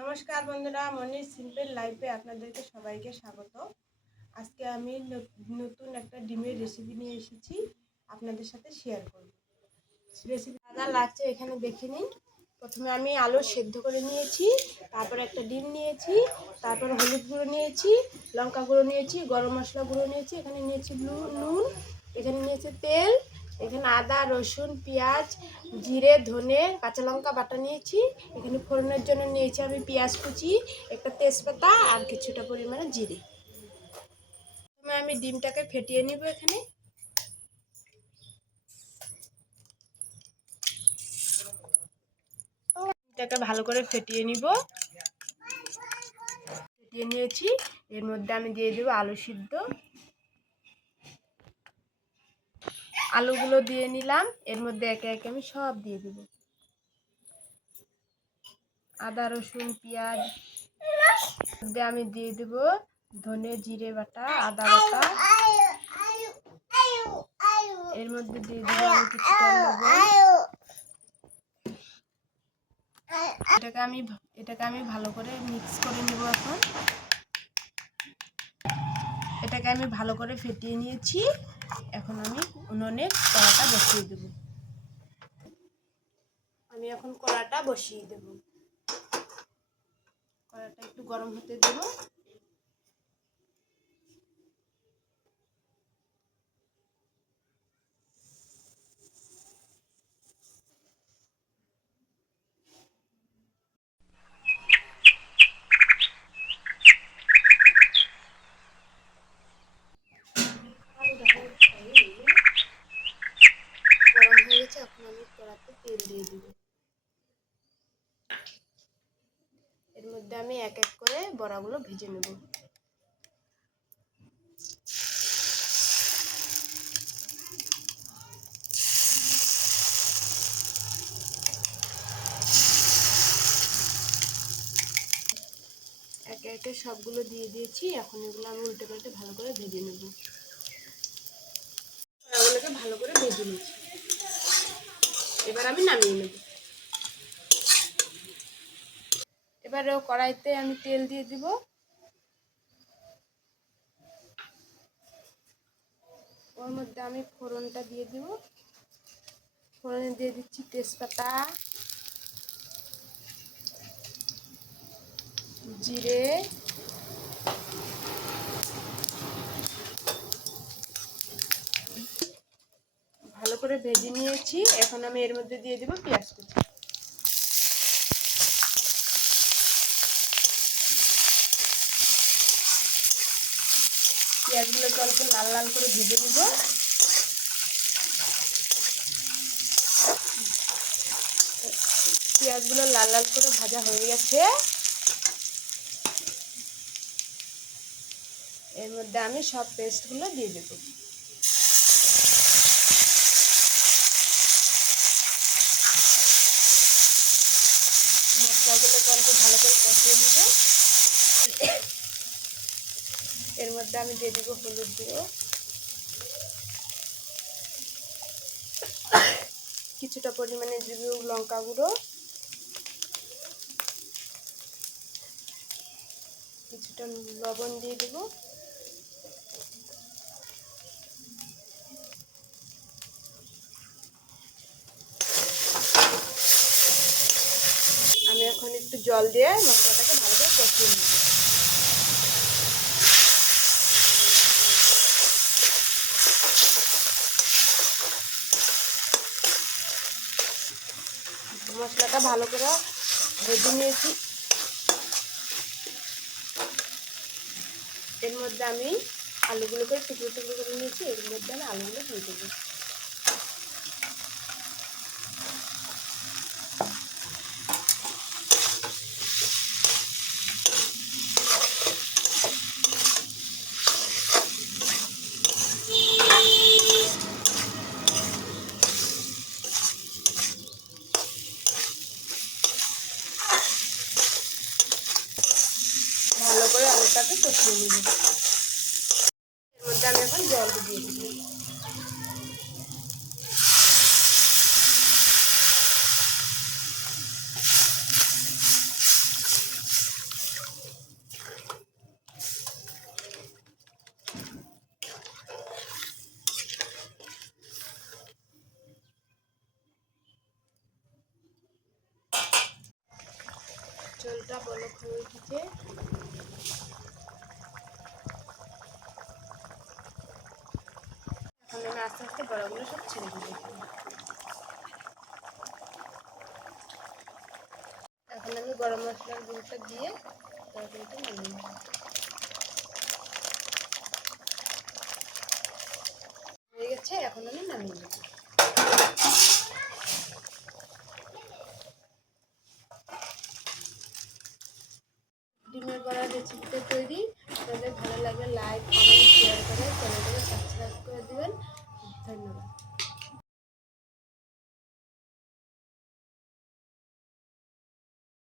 নমস্কার বন্ধুরা, মনির সিম্পল লাইফে আপনাদেরকে সবাইকে স্বাগত। আজকে আমি নতুন একটা ডিমের রেসিপি নিয়ে এসেছি, আপনাদের সাথে শেয়ার করব। রেসিপি যা লাগছে এখানে দেখে নিন। প্রথমে আমি আলু সেদ্ধ করে নিয়েছি, তারপর একটা ডিম নিয়েছি, তারপর হলুদ গুঁড়ো নিয়েছি, লঙ্কা গুঁড়ো নিয়েছি, গরম মশলা গুঁড়ো নিয়েছি, এখানে নিয়েছি নুন, এখানে নিয়েছি তেল, এখানে আদা রসুন পেঁয়াজ জিরে ধনে কাঁচা লঙ্কা বাটা নিয়েছি। এখানে ফোড়নের জন্য নিয়েছি আমি পেঁয়াজ কুচি, একটা তেজপাতা আর কিছুটা পরিমাণে জিরে। প্রথমে আমি ডিমটাকে ফেটিয়ে নিব। এটাকে ভালো করে ফেটিয়ে নিব। ফেটিয়ে নিয়েছি, এর মধ্যে আমি দিয়ে দেবো আলু সিদ্ধ। আলুগুলো দিয়ে নিলাম, এর মধ্যে একে একে আমি সব দিয়ে দেব। আদা রসুন পেঁয়াজ মধ্যে আমি দিয়ে দেব ধনে জিরে বাটা আদা বাটা। এর মধ্যে দিয়ে দেবো আমি কিছুটা লবণ। এটাকে আমি ভালো করে মিক্স করে নেব। এটাকে আমি ভালো করে ফেটিয়ে নিয়েছি। এখন আমি উনুনে কড়াটা বসিয়ে দেব। আমি এখন কড়াটা বসিয়ে দেব। কড়াটা একটু গরম হতে দেব। গরম হয়ে গেছে, এখন আমি কড়াতে তেল দিয়ে দেব। এর মধ্যে আমি এক এক করে বড়াগুলো ভেজে নেব। একে একে সবগুলো দিয়ে দিয়েছি। এখন এগুলো আমি উল্টে পাল্টে ভালো করে ভেজে নেব। বড়াগুলোকে ভালো করে ভেজে নিচ্ছি। এবার আমি নামিয়ে নেব। এবারে কড়াইতে আমি তেল দিয়ে দিব। ওর মধ্যে আমি ফোড়নটা দিয়ে দিব। ফোড়নে দিয়ে দিচ্ছি তেজপাতা জিরে ভালো করে ভেজে নিয়েছি। এখন আমি এর মধ্যে দিয়ে দেব পেঁয়াজ কুচি। পেঁয়াজগুলোকে অল্প লাল লাল করে ভেজে নিব। পেঁয়াজগুলো লাল লাল করে ভাজা হয়ে গেছে। এর মধ্যে আমি সব পেস্টগুলো দিয়ে দেব। মশলাগুলোকে অল্প ভালো করে কষিয়ে নেব। এর মধ্যে আমি দিয়ে দেবো হলুদ গুঁড়ো, কিছুটা পরিমাণে দিব লঙ্কা গুঁড়ো, কিছুটা লবণ দিয়ে দেব। আমি এখন একটু জল দিয়ে মশলাটাকে ভালো করে কষিয়ে নেব। মশলাটা ভালো করে ভেজে নিয়েছি। এর মধ্যে আমি আলুগুলোকে টুকরো টুকরো করে নিয়েছি। এর মধ্যে আমি আলুগুলো দিয়ে দেবো। ভালো করে আলুটাকে কষিয়ে নেব। এর মধ্যে আমি এখন জল দিয়ে দেবো। ঝোলটা বলক হয়ে উঠেছে। এখন আমি আস্তে আস্তে বড়াগুলো সব ছেড়ে দিই। এখন আমি গরম মশলার গুঁড়োটা দিয়ে তরকারিটা নামিয়ে নেব। হয়ে গেছে, এখন আমি নামিয়ে নেব। ডিমের বড়া রেসিপিটা তৈরি। আপনাদের ভালো লাগলে লাইক, কমেন্ট, শেয়ার করে চ্যানেলটাকে সাবস্ক্রাইব করে দিবেন। ধন্যবাদ।